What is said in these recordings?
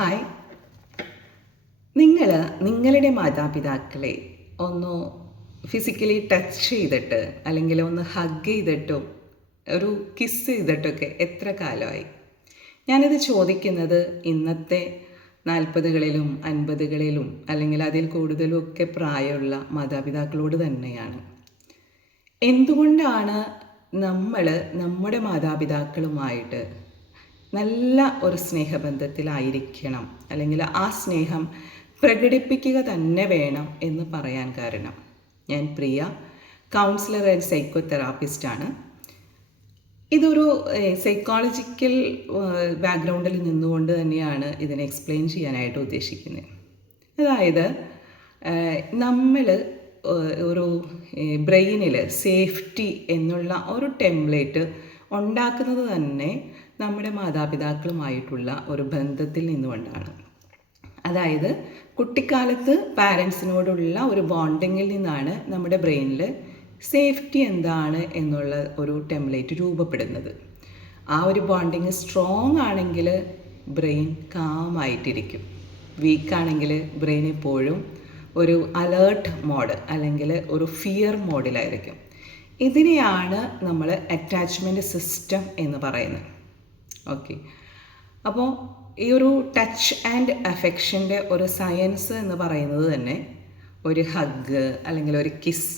Hi. നിങ്ങൾ നിങ്ങളുടെ മാതാപിതാക്കളെ ഒന്ന് ഫിസിക്കലി ടച്ച് ചെയ്തിട്ട് അല്ലെങ്കിൽ ഒന്ന് ഹഗ് ചെയ്തിട്ടും ഒരു കിസ് ചെയ്തിട്ടൊക്കെ എത്ര കാലമായി? ഞാനിത് ചോദിക്കുന്നത് ഇന്നത്തെ നാൽപ്പതുകളിലും അൻപതുകളിലും അല്ലെങ്കിൽ അതിൽ കൂടുതലും ഒക്കെ പ്രായമുള്ള മാതാപിതാക്കളോട് തന്നെയാണ്. എന്തുകൊണ്ടാണ് നമ്മൾ നമ്മുടെ മാതാപിതാക്കളുമായിട്ട് നല്ല ഒരു സ്നേഹബന്ധത്തിലായിരിക്കണം. അല്ലെങ്കിൽ ആ സ്നേഹം പ്രകടിപ്പിക്കുക തന്നെ വേണം എന്ന് പറയാൻ കാരണം. ഞാൻ പ്രിയ കൗൺസിലർ ആൻഡ് സൈക്കോ തെറാപ്പിസ്റ്റാണ് ഇതൊരു സൈക്കോളജിക്കൽ ബാക്ക്ഗ്രൗണ്ടിൽ നിന്നുകൊണ്ട് തന്നെയാണ് ഇതിനെ എക്സ്പ്ലെയിൻ ചെയ്യാനായിട്ട് ഉദ്ദേശിക്കുന്നത് അതായത് നമ്മൾ ഒരു ബ്രെയിനിൽ സേഫ്റ്റി എന്നുള്ള ഒരു ടെംപ്ലേറ്റ് ഉണ്ടാക്കുന്നത് തന്നെ നമ്മുടെ മാതാപിതാക്കളുമായിട്ടുള്ള ഒരു ബന്ധത്തിൽ നിന്നുകൊണ്ടാണ്. അതായത് കുട്ടിക്കാലത്ത് പാരൻസിനോടുള്ള ഒരു ബോണ്ടിങ്ങിൽ നിന്നാണ് നമ്മുടെ ബ്രെയിനിൽ സേഫ്റ്റി എന്താണ് എന്നുള്ള ഒരു ടെംപ്ലേറ്റ് രൂപപ്പെടുന്നത്. ആ ഒരു ബോണ്ടിങ് സ്ട്രോങ് ആണെങ്കിൽ ബ്രെയിൻ കാമായിട്ടിരിക്കും. വീക്കാണെങ്കിൽ ബ്രെയിൻ എപ്പോഴും ഒരു അലേർട്ട് മോഡ് അല്ലെങ്കിൽ ഒരു ഫിയർ മോഡിലായിരിക്കും. ഇതിനെയാണ് നമ്മൾ അറ്റാച്ച്മെന്റ് സിസ്റ്റം എന്ന് പറയുന്നത്. ഓക്കെ അപ്പോൾ ഈ ഒരു ടച്ച് ആൻഡ് അഫെക്ഷന്റെ ഒരു സയൻസ് എന്ന് പറയുന്നത് തന്നെ ഒരു ഹഗ് അല്ലെങ്കിൽ ഒരു കിസ്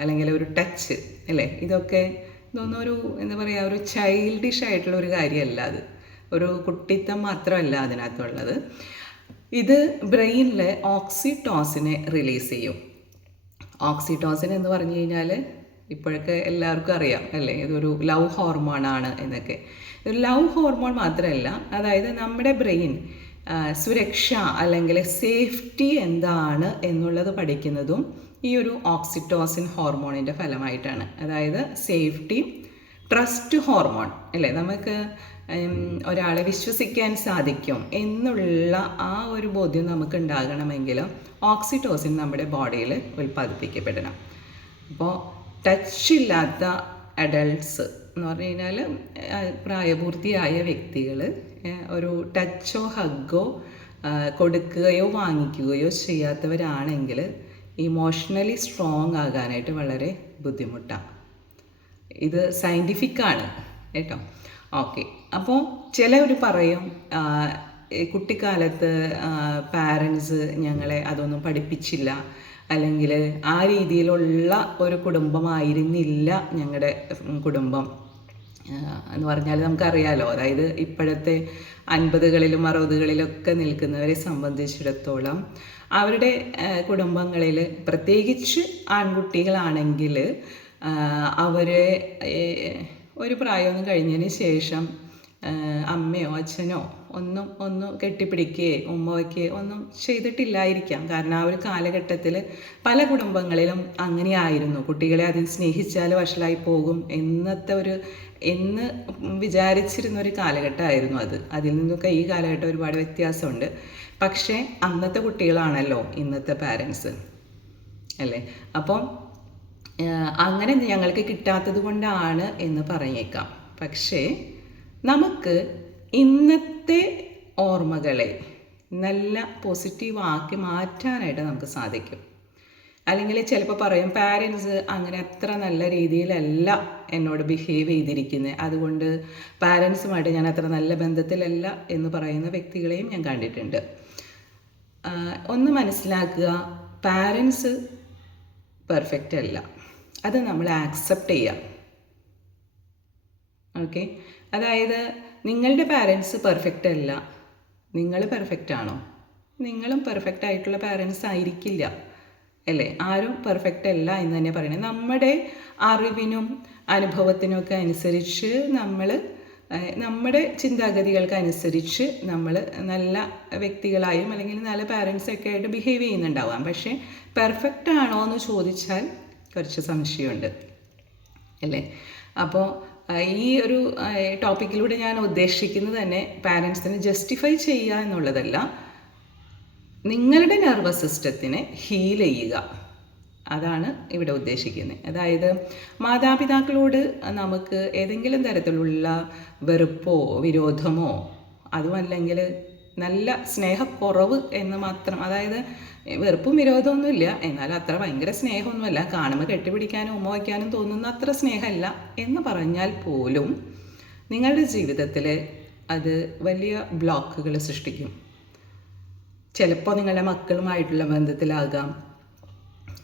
അല്ലെങ്കിൽ ഒരു ടച്ച് അല്ലേ? ഇതൊക്കെ ഇതൊന്നും ഒരു എന്താ പറയുക ഒരു ചൈൽഡിഷ് ആയിട്ടുള്ള ഒരു കാര്യമല്ല അത്. ഒരു കുട്ടിത്തം മാത്രമല്ല അതിനകത്തുള്ളത്. ഇത് ബ്രെയിനിലെ ഓക്സിറ്റോസിനെ റിലീസ് ചെയ്യും. ഓക്സിറ്റോസിൻ എന്ന് പറഞ്ഞു കഴിഞ്ഞാൽ ഇപ്പോഴൊക്കെ എല്ലാവർക്കും അറിയാം അല്ലേ? ഇതൊരു ലവ് ഹോർമോൺ ആണ് എന്നൊക്കെ. ഒരു ലവ് ഹോർമോൺ മാത്രമല്ല അതായത് നമ്മുടെ ബ്രെയിൻ സുരക്ഷ അല്ലെങ്കിൽ സേഫ്റ്റി എന്താണ് എന്നുള്ളത് പഠിക്കുന്നതും ഈ ഒരു ഓക്സിറ്റോസിൻ ഹോർമോണിന്റെ ഫലമായിട്ടാണ്. അതായത് സേഫ്റ്റി ട്രസ്റ്റ് ഹോർമോൺ അല്ലേ? നമുക്ക് ഒരാളെ വിശ്വസിക്കാൻ സാധിക്കും എന്നുള്ള ആ ഒരു ബോധ്യം നമുക്ക് ഉണ്ടാകണമെങ്കിൽ ഓക്സിറ്റോസിൻ നമ്മുടെ ബോഡിയിൽ ഉൽപ്പാദിപ്പിക്കപ്പെടണം. അപ്പോൾ ടച്ച് ഇല്ലാത്ത അഡൾട്ട്സ് എന്ന് പറഞ്ഞു കഴിഞ്ഞാൽ പ്രായപൂർത്തിയായ വ്യക്തികൾ ഒരു ടച്ചോ ഹഗ്ഗോ കൊടുക്കുകയോ വാങ്ങിക്കുകയോ ചെയ്യാത്തവരാണെങ്കിൽ ഇമോഷണലി സ്ട്രോങ് ആകാനായിട്ട് വളരെ ബുദ്ധിമുട്ടാണ് ഇത് സയന്റിഫിക്കാണ് കേട്ടോ. ഓക്കെ. അപ്പോൾ ചിലവർ പറയും കുട്ടിക്കാലത്ത് പാരൻസ് ഞങ്ങളെ അതൊന്നും പഠിപ്പിച്ചില്ല. അല്ലെങ്കിൽ ആ രീതിയിലുള്ള ഒരു കുടുംബമായിരുന്നില്ല ഞങ്ങളുടെ കുടുംബം. എന്ന് പറഞ്ഞാൽ നമുക്കറിയാലോ. അതായത് ഇപ്പോഴത്തെ അൻപതുകളിലും അറുപതുകളിലൊക്കെ നിൽക്കുന്നവരെ സംബന്ധിച്ചിടത്തോളം അവരുടെ കുടുംബങ്ങളിൽ പ്രത്യേകിച്ച് ആൺകുട്ടികളാണെങ്കിൽ അവരെ ഒരു പ്രായമൊന്നും കഴിഞ്ഞതിന് ശേഷം അമ്മയോ അച്ഛനോ ഒന്നും ഒന്നും കെട്ടിപ്പിടിക്കുകയോ ഉമ്മ ഒന്നും ചെയ്തിട്ടില്ലായിരിക്കാം. കാരണം ആ ഒരു കാലഘട്ടത്തിൽ പല കുടുംബങ്ങളിലും അങ്ങനെയായിരുന്നു. കുട്ടികളെ അതിന് സ്നേഹിച്ചാൽ വഷളായി പോകും എന്നത്തെ ഒരു എന്ന് വിചാരിച്ചിരുന്ന ഒരു കാലഘട്ടമായിരുന്നു അത്. അതിൽ നിന്നൊക്കെ ഈ കാലഘട്ടം ഒരുപാട് വ്യത്യാസമുണ്ട്. പക്ഷേ അന്നത്തെ കുട്ടികളാണല്ലോ ഇന്നത്തെ പാരൻസ്. അല്ലേ? അപ്പം അങ്ങനെ ഞങ്ങൾക്ക് കിട്ടാത്തത് കൊണ്ടാണ് എന്ന് പറഞ്ഞേക്കാം. പക്ഷേ നമുക്ക് ഇന്നത്തെ ഓർമ്മകളെ നല്ല പോസിറ്റീവ് ആക്കി മാറ്റാനായിട്ട് നമുക്ക് സാധിക്കും. അല്ലെങ്കിൽ ചിലപ്പോൾ പറയും പാരൻസ് അങ്ങനെ അത്ര നല്ല രീതിയിലല്ല എന്നോട് ബിഹേവ് ചെയ്തിരിക്കുന്നത് അതുകൊണ്ട് പാരൻസുമായിട്ട് ഞാൻ അത്ര നല്ല ബന്ധത്തിലല്ല എന്ന് പറയുന്ന വ്യക്തികളെയും ഞാൻ കണ്ടിട്ടുണ്ട്. ഒന്ന് മനസ്സിലാക്കുക പാരൻസ് പെർഫെക്റ്റ് അല്ല. അത് നമ്മൾ ആക്സെപ്റ്റ് ചെയ്യാം. ഓക്കെ അതായത് നിങ്ങളുടെ പാരൻസ് പെർഫെക്റ്റ് അല്ല. നിങ്ങൾ പെർഫെക്റ്റ് ആണോ? നിങ്ങളും പെർഫെക്റ്റ് ആയിട്ടുള്ള പാരൻസ് ആയിരിക്കില്ല. അല്ലേ? ആരും പെർഫെക്റ്റ് അല്ല എന്ന് തന്നെ പറയണേ. നമ്മുടെ അറിവിനും അനുഭവത്തിനും ഒക്കെ അനുസരിച്ച് നമ്മൾ നമ്മുടെ ചിന്താഗതികൾക്ക് അനുസരിച്ച് നമ്മൾ നല്ല വ്യക്തികളായും അല്ലെങ്കിൽ നല്ല പാരൻസൊക്കെ ആയിട്ട് ബിഹേവ് ചെയ്യുന്നുണ്ടാവാം. പക്ഷേ പെർഫെക്റ്റ് ആണോ എന്ന് ചോദിച്ചാൽ കുറച്ച് സംശയമുണ്ട്. അല്ലേ? അപ്പോൾ ഈ ഒരു ടോപ്പിക്കിലൂടെ ഞാൻ ഉദ്ദേശിക്കുന്നത് തന്നെ പാരൻസിനെ ജസ്റ്റിഫൈ ചെയ്യുക എന്നുള്ളതല്ല. നിങ്ങളുടെ നെർവസ് സിസ്റ്റത്തിനെ ഹീൽ ചെയ്യുക. അതാണ് ഇവിടെ ഉദ്ദേശിക്കുന്നത്. അതായത് മാതാപിതാക്കളോട് നമുക്ക് ഏതെങ്കിലും തരത്തിലുള്ള വെറുപ്പോ വിരോധമോ അതുമല്ലെങ്കിൽ നല്ല സ്നേഹക്കുറവ് എന്ന് മാത്രം. അതായത് വെറുപ്പും വിരോധമൊന്നുമില്ല എന്നാൽ അത്ര ഭയങ്കര സ്നേഹമൊന്നുമല്ല. കാണുമ്പോൾ കെട്ടിപ്പിടിക്കാനും ഉമ്മ വയ്ക്കാനും തോന്നുന്ന അത്ര സ്നേഹമല്ല എന്ന് പറഞ്ഞാൽ പോലും നിങ്ങളുടെ ജീവിതത്തിൽ അത് വലിയ ബ്ലോക്കുകൾ സൃഷ്ടിക്കും. ചിലപ്പോൾ നിങ്ങളുടെ മക്കളുമായിട്ടുള്ള ബന്ധത്തിലാകാം.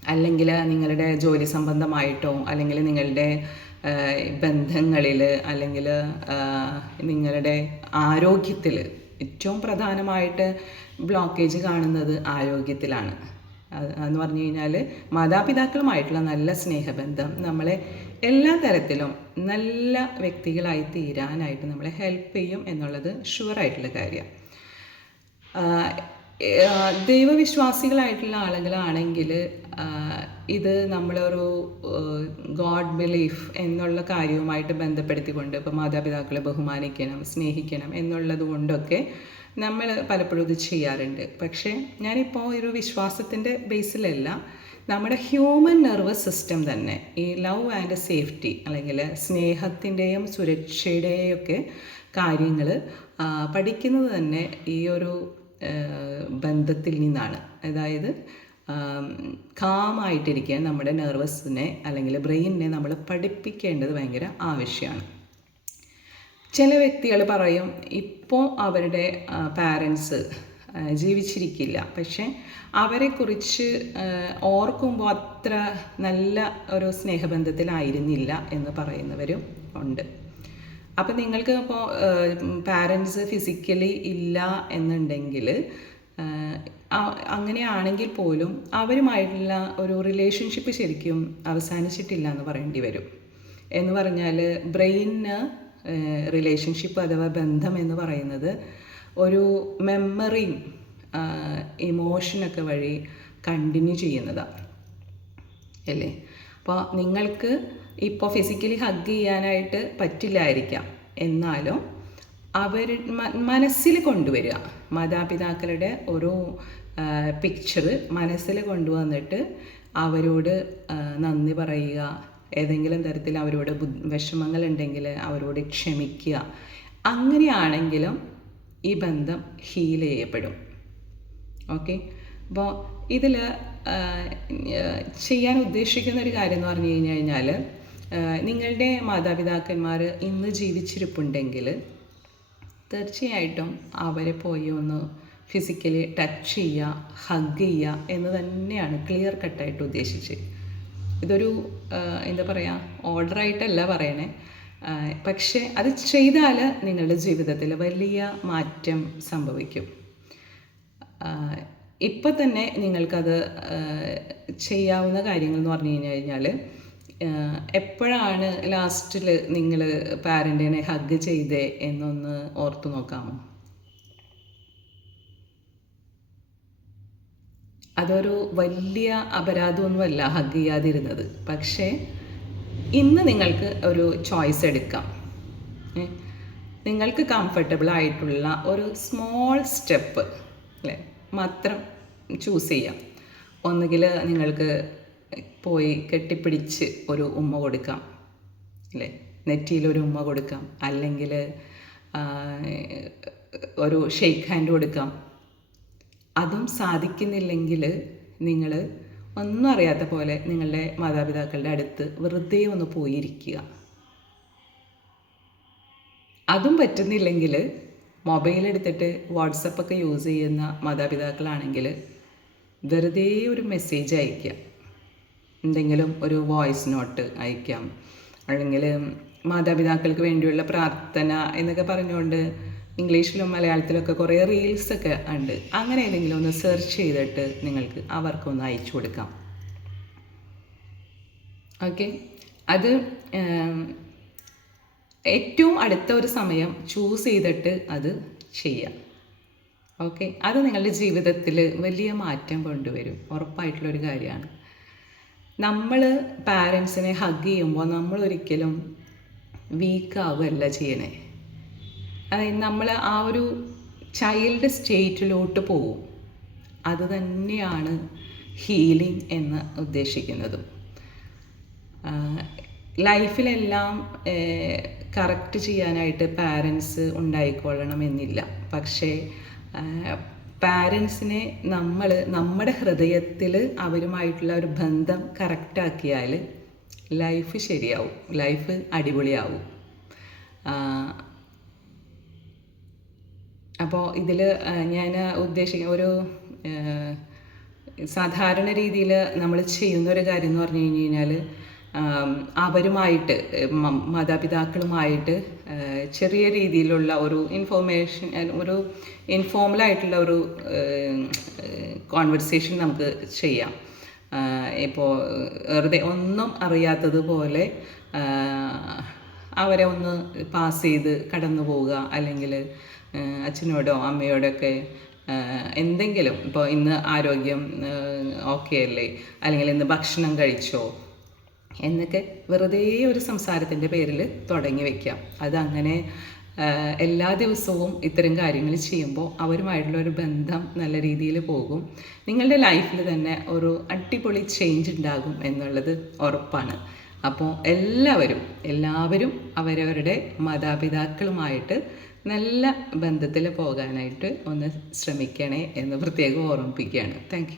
അല്ലെങ്കിൽ നിങ്ങളുടെ ജോലി സംബന്ധമായിട്ടോ അല്ലെങ്കിൽ നിങ്ങളുടെ ബന്ധങ്ങളിൽ അല്ലെങ്കിൽ നിങ്ങളുടെ ആരോഗ്യത്തിൽ ഏറ്റവും പ്രധാനമായിട്ട് ബ്ലോക്കേജ് കാണുന്നത് ആരോഗ്യത്തിലാണ്. എന്ന് പറഞ്ഞു കഴിഞ്ഞാൽ മാതാപിതാക്കളുമായിട്ടുള്ള നല്ല സ്നേഹബന്ധം നമ്മളെ എല്ലാ തരത്തിലും നല്ല വ്യക്തികളായി തീരാനായിട്ട് നമ്മളെ ഹെൽപ്പ് ചെയ്യും എന്നുള്ളത് ഷുവറായിട്ടുള്ള കാര്യം. ദൈവവിശ്വാസികളായിട്ടുള്ള ആളുകളാണെങ്കിൽ ഇത് നമ്മളൊരു ഗോഡ് ബിലീഫ് എന്നുള്ള കാര്യവുമായിട്ട് ബന്ധപ്പെടുത്തിക്കൊണ്ട് ഇപ്പോൾ മാതാപിതാക്കളെ ബഹുമാനിക്കണം സ്നേഹിക്കണം എന്നുള്ളത് കൊണ്ടൊക്കെ നമ്മൾ പലപ്പോഴും ഇത് ചെയ്യാറുണ്ട്. പക്ഷേ ഞാനിപ്പോൾ ഒരു വിശ്വാസത്തിന്റെ ബേസിലല്ല നമ്മുടെ ഹ്യൂമൻ നെർവസ് സിസ്റ്റം തന്നെ ഈ ലവ് ആൻഡ് സേഫ്റ്റി അല്ലെങ്കിൽ സ്നേഹത്തിന്റെയും സുരക്ഷയുടെയും ഒക്കെ കാര്യങ്ങൾ പഠിക്കുന്നത് തന്നെ ഈ ഒരു ബന്ധത്തിൽ നിന്നാണ്. അതായത് കാമായിട്ടിരിക്കാൻ നമ്മുടെ നെർവസിനെ അല്ലെങ്കിൽ ബ്രെയിനിനെ നമ്മൾ പഠിപ്പിക്കേണ്ടത് ഭയങ്കര ആവശ്യമാണ്. ചില വ്യക്തികൾ പറയും ഇപ്പോൾ അവരുടെ പാരൻസ് ജീവിച്ചിരിക്കില്ല. പക്ഷേ അവരെക്കുറിച്ച് ഓർക്കുമ്പോൾ അത്ര നല്ല ഒരു സ്നേഹബന്ധത്തിലായിരുന്നില്ല എന്ന് പറയുന്നവരും ഉണ്ട്. അപ്പം നിങ്ങൾക്ക് ഇപ്പോൾ പാരൻസ് ഫിസിക്കലി ഇല്ല എന്നുണ്ടെങ്കിൽ അങ്ങനെയാണെങ്കിൽ പോലും അവരുമായിട്ടുള്ള ഒരു റിലേഷൻഷിപ്പ് ശരിക്കും അവസാനിച്ചിട്ടില്ല എന്ന് പറയേണ്ടി വരും. എന്ന് പറഞ്ഞാൽ ബ്രെയിന് റിലേഷൻഷിപ്പ് അഥവാ ബന്ധം എന്ന് പറയുന്നത് ഒരു മെമ്മറിയും ഇമോഷനൊക്കെ വഴി കണ്ടിന്യൂ ചെയ്യുന്നതാണ് അല്ലേ? അപ്പോൾ നിങ്ങൾക്ക് ഇപ്പോൾ ഫിസിക്കലി ഹഗ് ചെയ്യാനായിട്ട് പറ്റില്ലായിരിക്കാം. എന്നാലും അവർ മനസ്സിൽ കൊണ്ടുവരിക. മാതാപിതാക്കളുടെ ഒരു പിക്ചർ മനസ്സിൽ കൊണ്ടുവന്നിട്ട് അവരോട് നന്ദി പറയുക. ഏതെങ്കിലും തരത്തിൽ അവരോട് വിഷമങ്ങൾ ഉണ്ടെങ്കിൽ അവരോട് ക്ഷമിക്കുക. അങ്ങനെയാണെങ്കിലും ഈ ബന്ധം ഹീൽ ചെയ്യപ്പെടും. ഓക്കെ അപ്പോൾ ഇതിൽ ചെയ്യാൻ ഉദ്ദേശിക്കുന്ന ഒരു കാര്യം എന്ന് പറഞ്ഞു കഴിഞ്ഞു കഴിഞ്ഞാൽ നിങ്ങളുടെ മാതാപിതാക്കന്മാർ ഇന്ന് ജീവിച്ചിരിപ്പുണ്ടെങ്കിൽ തീർച്ചയായിട്ടും അവരെ പോയി ഒന്ന് ഫിസിക്കലി ടച്ച് ചെയ്യുക ഹഗ് ചെയ്യുക എന്ന് തന്നെയാണ് ക്ലിയർ കട്ടായിട്ട് ഉദ്ദേശിച്ച് ഇതൊരു എന്താ പറയുക ഓർഡറായിട്ടല്ല പറയണേ. പക്ഷേ അത് ചെയ്താൽ നിങ്ങളുടെ ജീവിതത്തിൽ വലിയ മാറ്റം സംഭവിക്കും. ഇപ്പം തന്നെ നിങ്ങൾക്കത് ചെയ്യാവുന്ന കാര്യങ്ങൾ എന്ന് പറഞ്ഞു കഴിഞ്ഞു കഴിഞ്ഞാൽ എപ്പോഴാണ് ലാസ്റ്റിൽ നിങ്ങൾ പാരന്റിനെ ഹഗ് ചെയ്തേ എന്നൊന്ന് ഓർത്തു നോക്കാമോ? അതൊരു വലിയ അപരാധമൊന്നുമല്ല ഹഗ് ചെയ്യാതിരുന്നത്. പക്ഷേ ഇന്ന് നിങ്ങൾക്ക് ഒരു ചോയ്സ് എടുക്കാം. നിങ്ങൾക്ക് കംഫർട്ടബിൾ ആയിട്ടുള്ള ഒരു സ്മോൾ സ്റ്റെപ്പ് അല്ലേ? മാത്രം ചൂസ് ചെയ്യാം. ഒന്നുകിൽ നിങ്ങൾക്ക് പോയി കെട്ടിപ്പിടിച്ച് ഒരു ഉമ്മ കൊടുക്കാം. അല്ലേ? നെറ്റിയിൽ ഒരു ഉമ്മ കൊടുക്കാം. അല്ലെങ്കിൽ ഒരു ഷെയ്ക്ക് ഹാൻഡ് കൊടുക്കാം. അതും സാധിക്കുന്നില്ലെങ്കിൽ നിങ്ങൾ ഒന്നും അറിയാത്ത പോലെ നിങ്ങളുടെ മാതാപിതാക്കളുടെ അടുത്ത് വെറുതെ ഒന്ന് പോയിരിക്കുക. അതും പറ്റുന്നില്ലെങ്കിൽ മൊബൈൽ എടുത്തിട്ട് വാട്സപ്പൊക്കെ യൂസ് ചെയ്യുന്ന മാതാപിതാക്കളാണെങ്കിൽ വെറുതെ ഒരു മെസ്സേജ് അയയ്ക്കുക. എന്തെങ്കിലും ഒരു വോയിസ് നോട്ട് അയക്കാം. അല്ലെങ്കിൽ മാതാപിതാക്കൾക്ക് വേണ്ടിയുള്ള പ്രാർത്ഥന എന്നൊക്കെ പറഞ്ഞുകൊണ്ട് ഇംഗ്ലീഷിലും മലയാളത്തിലൊക്കെ കുറേ റീൽസൊക്കെ ഉണ്ട്. അങ്ങനെ ഏതെങ്കിലും ഒന്ന് സെർച്ച് ചെയ്തിട്ട് നിങ്ങൾക്ക് അവർക്കൊന്ന് അയച്ചു കൊടുക്കാം. ഓക്കെ അത് ഏറ്റവും അടുത്ത ഒരു സമയം ചൂസ് ചെയ്തിട്ട് അത് ചെയ്യാം. ഓക്കെ അത് നിങ്ങളുടെ ജീവിതത്തിൽ വലിയ മാറ്റം കൊണ്ടുവരും. ഉറപ്പായിട്ടുള്ളൊരു കാര്യമാണ്. നമ്മൾ പാരൻസിനെ ഹഗ് ചെയ്യുമ്പോൾ നമ്മൾ ഒരിക്കലും വീക്ക് വീക്കാവുകയല്ല ചെയ്യണേ. അതായത് നമ്മൾ ആ ഒരു ചൈൽഡ് സ്റ്റേറ്റിലോട്ട് പോകും. അത് തന്നെയാണ് ഹീലിംഗ് എന്ന് ഉദ്ദേശിക്കുന്നതും. ലൈഫിലെല്ലാം കറക്റ്റ് ചെയ്യാനായിട്ട് പാരൻസ് ഉണ്ടായിക്കൊള്ളണം എന്നില്ല പക്ഷേ പാരൻസിനെ നമ്മൾ നമ്മുടെ ഹൃദയത്തിൽ അവരുമായിട്ടുള്ള ഒരു ബന്ധം കറക്റ്റാക്കിയാൽ ലൈഫ് ശരിയാവും. ലൈഫ് അടിപൊളിയാവും. അപ്പോൾ ഇതിൽ ഞാൻ ഉദ്ദേശിക്കുന്ന ഒരു സാധാരണ രീതിയിൽ നമ്മൾ ചെയ്യുന്ന ഒരു കാര്യം എന്ന് പറഞ്ഞു കഴിഞ്ഞ് കഴിഞ്ഞാൽ അവരുമായിട്ട് മാതാപിതാക്കളുമായിട്ട് ചെറിയ രീതിയിലുള്ള ഒരു ഇൻഫോർമേഷൻ ഒരു ഇൻഫോമലായിട്ടുള്ള ഒരു കോൺവെർസേഷൻ നമുക്ക് ചെയ്യാം. ഇപ്പോൾ വെറുതെ ഒന്നും അറിയാത്തതുപോലെ അവരെ ഒന്ന് പാസ് ചെയ്ത് കടന്നു പോവുക. അല്ലെങ്കിൽ അച്ഛനോടോ അമ്മയോടോ ഒക്കെ എന്തെങ്കിലും ഇപ്പോൾ ഇന്ന് ആരോഗ്യം ഓക്കെ അല്ലേ? അല്ലെങ്കിൽ ഇന്ന് ഭക്ഷണം കഴിച്ചോ? എന്നൊക്കെ വെറുതെ ഒരു സംസാരത്തിന്റെ പേരിൽ തുടങ്ങി വയ്ക്കാം അതങ്ങനെ എല്ലാ ദിവസവും ഇത്തരം കാര്യങ്ങൾ ചെയ്യുമ്പോൾ അവരുമായിട്ടുള്ള ഒരു ബന്ധം നല്ല രീതിയിൽ പോകും. നിങ്ങളുടെ ലൈഫിൽ തന്നെ ഒരു അടിപൊളി ചേഞ്ച് ഉണ്ടാകും എന്നുള്ളത് ഉറപ്പാണ്. അപ്പോൾ എല്ലാവരും എല്ലാവരും അവരവരുടെ മാതാപിതാക്കളുമായിട്ട് നല്ല ബന്ധത്തിൽ പോകാനായിട്ട് ഒന്ന് ശ്രമിക്കണേ എന്ന് പ്രത്യേകം ഓർമ്മിപ്പിക്കുകയാണ്. താങ്ക്